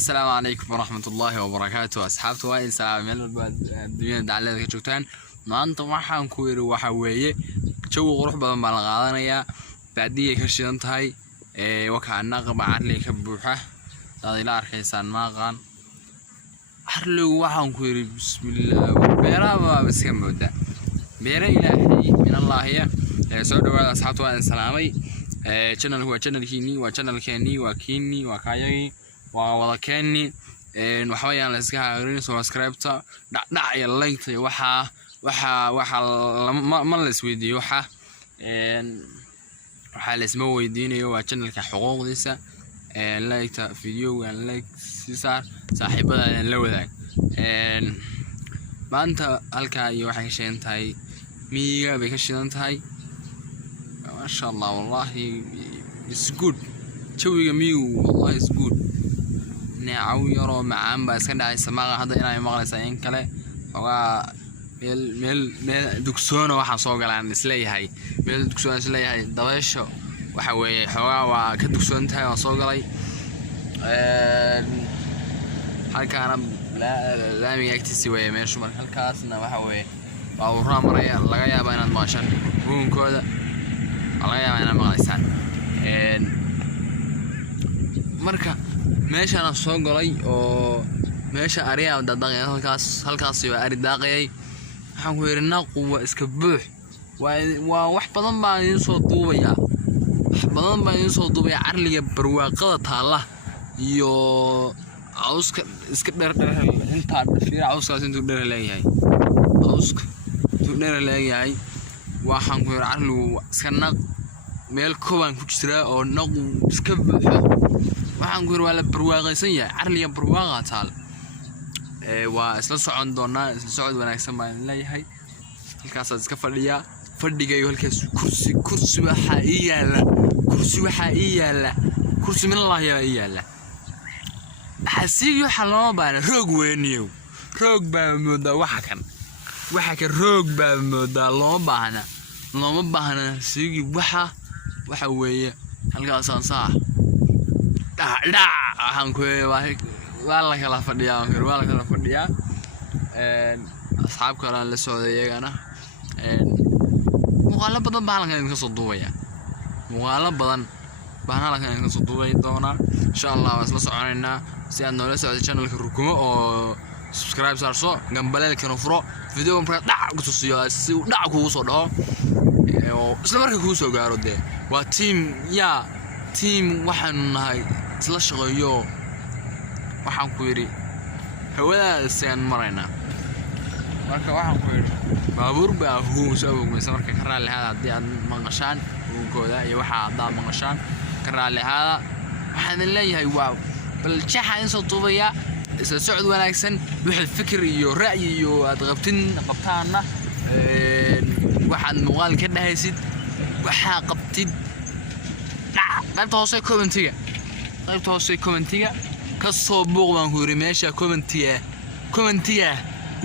السلام عليكم ورحمة الله وبركاته. أصحابتي وائل سلام ميل الدنيا دعالة كجوتان maanta waxaan ku yiri waxa weeye jawi qurux badan baan la qaadanayaa baadiye ka shidan tahay waxaan qaba arley ka buuxa dad ila arkaysaan maaqan arley waxaan ku yiri bismillaah beeraha iska mooda beera ilaahay min allah ya soo dhawaada asxaabtu waan salaamay channel waa channelkeeni waa kiini waa kaayay waa wada keeni waxa weeyaan la iska aqrin subscribe-ta dhac iyo like waxa ma la isweydiyo waxa la isma weydiinayo waa channelka xuquuqdiisa like-ta video-ga like sisaar saaxiibada la wadaag maanta halka iyo waxay ka shidan tahay miyiga bay ka shidan tahay ma sha Allah wallahi is good jawiga miyigu wallahi is good نعو يرو معان بس كان داعي سماعة هذا إنا يمغلي ساين كله وقا ميل دكسون وحن صوغ على نسلي هاي ميل دكسون نسلي هاي دواش وحوي حوا وكدكسون تاي وصوغ علي هل كان لا ميكتسي ويا ماشو من هالكاسنا وحوي أو رامريا لقيا بين الماشن بون كذا لقيا بين المغلي سان مركا meeshaan soo galay oo meesha ariya dadaqay halkaas iyo ari daaqay waxaan ku yeerinaa quwa iska buux waa wax badan baan idin soo duubaya arliga barwaaqada taala iyo cawska iska dheer inta fiir cawskaas intuu dheer leeyahay waxaan ku yeer arligu iska naq meel kooban ku jira oo naq iska buuxo waxaan ku wala barwaaqaysan yahay arliga barwaaqa taal waa isla socon doonaa isla socod wanaagsan baan leeyahay halkaas iska fadhigayo halkaas kursi waxa yaala kursi min Allah yaa yaala xasiiyo xaloo baan roog weyniyo roog baa moodaa waxa kan roog baa moodaa looma baahna siigi waxa weeye halkaas aan saa waxaan ku waa la kala fadhiyaa asxaab kale la socday iyagana muuqaalo badan baan halkan ka soo duubay doona insha Allah waa isla soconaynaa si aad noola socdo channelka rukumo oo subscribe saarso gambaleelkana furo video marka dhac ku tusiyo si uu dhac kugu soo dhaco isla markaa kugu soo gaaro de waa team waxaan nahay isla shaqeeyo waxaan ku yiri hawadaasaan marayna marka waxaan ku yiri baabuur baa soo marka ka raali hada hadii aad maqashaan uugooda iyo waxa aad maqashaan ka raali hada waxaan leeyahay waa bal jaxan soo tuubaya isla socod wanaagsan wixii fikir iyo ra'yi iyo aad qabtaana waxaan muuqaal ka dhahaysid waxa qabtid qaybta hoose commentiga ka soo booqdaan ku yiri meesha commentiga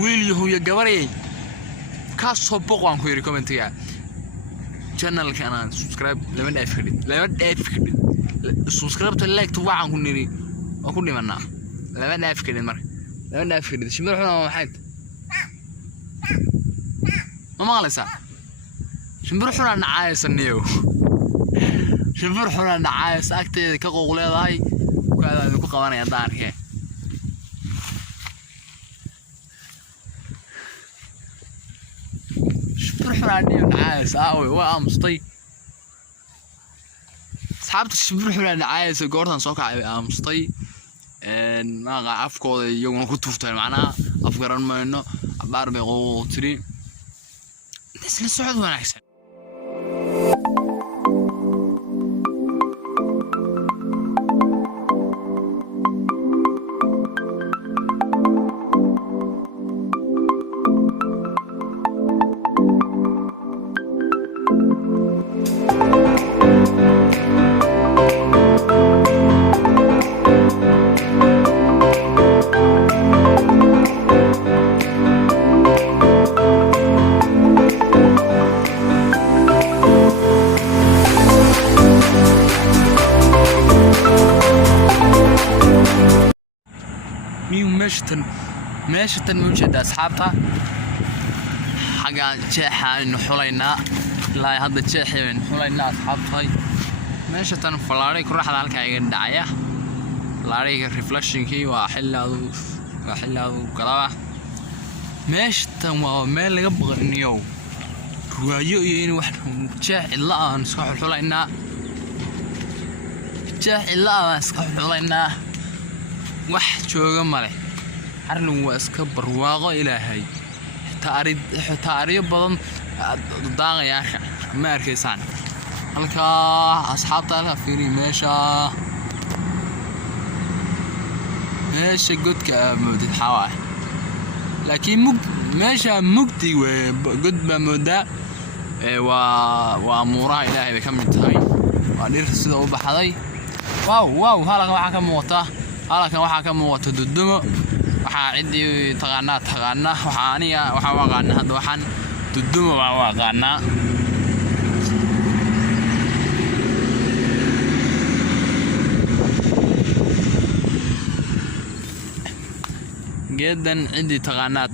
wiil iyo gabarey ka soo booqdaan ku yiri commentiga channelkana subscribe lama dhaafidin subscribe to like to waxaan ku niri oo ku dhimanaa lama dhaafidin shimir xuna waxaad ma maqlaysa shimir xuna nacaysaniyo شنفر حنا نعايس أكتر كقولة هاي وكذا نكون قوانين دارك شنفر حنا نعايس وأمسطي صحابت شنفر حنا نعايس وقارن سوق أمسطي ما عارف كذا يوم كنت تفتح معنا أفكار ما إنه عبارة بقولتري بس للسعود وأنا أحسن ميو ماشتن موجود أصحابها حاجة جاحة إنه حولينا لا هذا جاحي إنه حولينا أصحابها ماشتن فلاري كل واحد على كأي دعية فلاري ريفلكشن كي وحل هذا كلامه ماشتن ومال يبغى النيو روايو يعني واحد جاح إلا نسخة حولينا جاح إلا نسخة حولينا واحد شو جمله حرن واسكبر واقع إلهي تعريب بدن ضاق يا أخي ما أركيسان هلك أصحاب تلها فيري ماشي قد كمود الحواه لكن ماشي مقتي وقد بمودة وأمورها إلهي بكم تهاي وأدير سيدا وبحضي واو هلا كان waxaa ka muuqata dudumo waxaa cidii taqaana waxaa waqaana hadda waxaan dudumo waa waqaana geedan cidii taqaana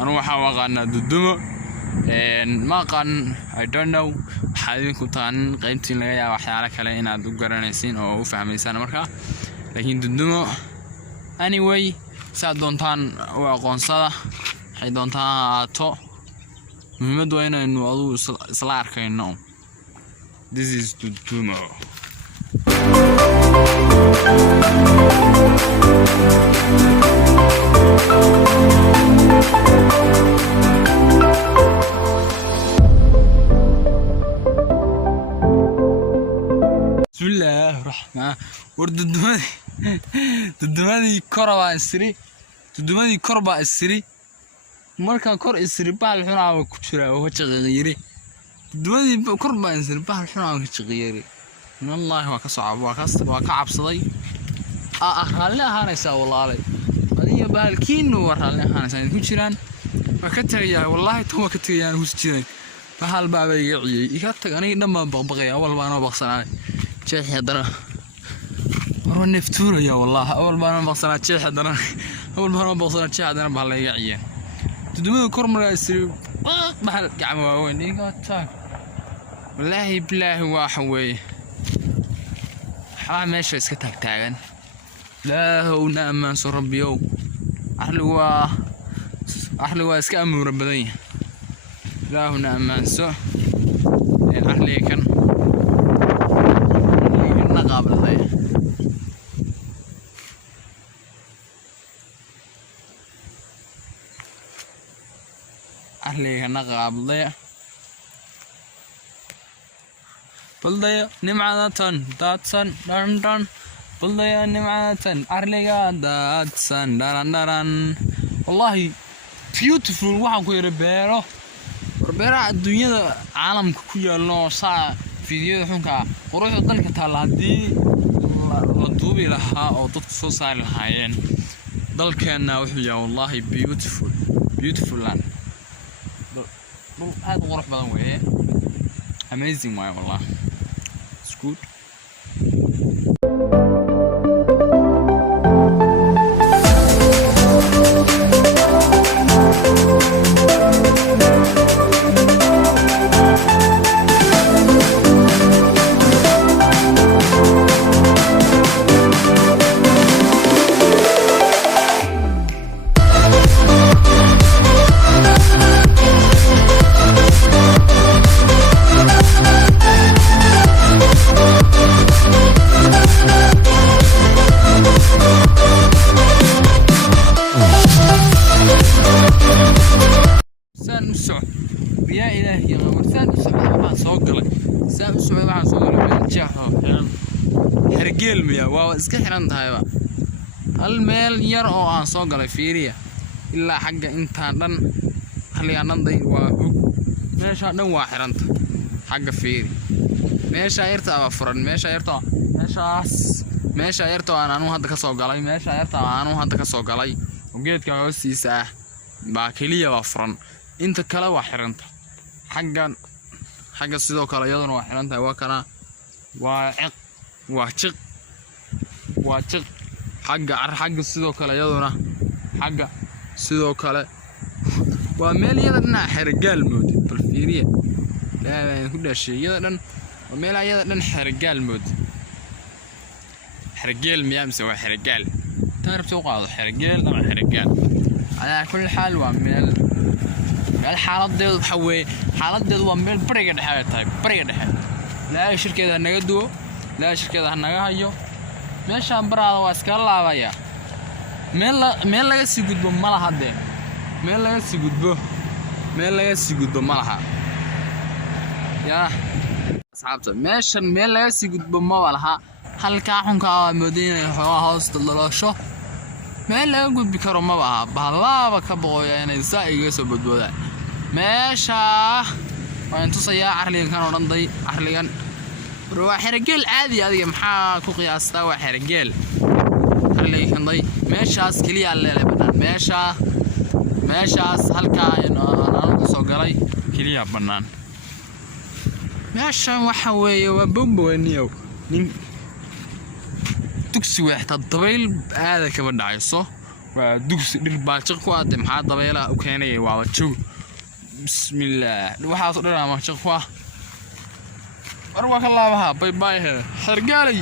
anu waxaa waqaana dudumo ma qan I don't know waxaa idinku taqaan qaybtiin laga yaabo waxyaalo kale inaad u garanaysiin oo u fahmaysaan markaa لكن دندمو anyway سادونتان وقنصة حيدونتان تو مهمد وين إنه أضو إصلاح كينو this is دندمو بسم الله الرحمن ددمادي كربا اسري ددمادي كربا اسري marka kor isri baal xunaa ku jira oo jaqiyiri dudmadii korba isri baal xunaa ku jaqiyiri wallahi waa ka socod waa ka cabsaday hal ahaanaysa wallahi adiga baalkiinu warhal ahaanaysa ku jiraan waa ka tagay wallahi too ka tagayaan hus jireen bahal baabay gaciyay iga tag aniga dhamma baqbaqay awal baan baqsanay jeexi hadana ونفتور يا والله أول ما نبغى شيء حدنا بهلا يعيا تدوم كرم راسي بحال قعمة وين يقطع والله بالله واحوي حرام ماشي اسكتك تاعن لا هو نعم منصور ربيو أحلوا اسكام ربنا لا هو نعم منصور أحلي كان نقابل ذي أهلي نقاب ضيع بلضيع نمعة داتسن دان بلضيع نمعة أهلي داتسن دان والله beautiful waxaan ku yiri beero adduunyada caalamka ku yaalo saa fiidiyada xunka quruxda dalka taala hadii la duubi lahaa oo dadku soo saari lahaayeen dalkeena wuxuu yahay wallahi beautiful land هذا غرف بدن ويه amazing واي والله it's good يا إلهي يا ورسان سبحان صوغلك سام سبحان صوغلك جاحو حرقيل ميا واو اسكا خيران تهايبا الميل ير او aan soo galay fiiriya ilaa xagga inta dhan xaliyaananday waa hug meesha dhan waa xiranta xagga fiiri meesha yarta aba furan meesha yarta aan anu hadda ka soo galay geedka hoostiisa baa kaliya waa furan inta kala waa xiranta xagga sidoo kale iyaduna waa xiranta waa kana waa ciq حق sidoo kale iyaduna xagga sidoo kale waa meel yadana xirgaal mood bal fiiriye la ku dhashay yadan waa meel yadan xirgaal mood xirgaal miyaamse waa xirgaal تعرف توقع حرقال أما حرقال على كل حال وعمل الحالات دي بحوي حالات دي وعمل بريقة حاجة طيب بريقة حاجة لا شركة ده نجدو لا شركة ده نجاهيو مش أمبرا واسكال الله ويا مين لا يسيقود بمالها ده مين لا يسيقود بمالها يا صعبت ماشي مين لا يسيقود بمالها halka xunka moodinay hoosta loloosho meel laga gudbi karo ma baha ka boqoya inay saa'iga soo badboodaan meesha waa intu sayaa arligan kan oranday arligan waa xirgeel caadi adiga maxaa ku qiyaastaa waa xirgeel arligan day meeshaas kaliya leeyahay meeshaas halka aan soo galay kaliya banaan meeshan waxa weeye waa bombooniyo nin dugsi waxta dabayl aad ka badhayso waa dugsi dhirbaajaq ku aad maxaa dabayla u keenay waa joog bismillaah waxa soo dhanaa ma jaqwa war waa ka laabaha bay bay xirgaalay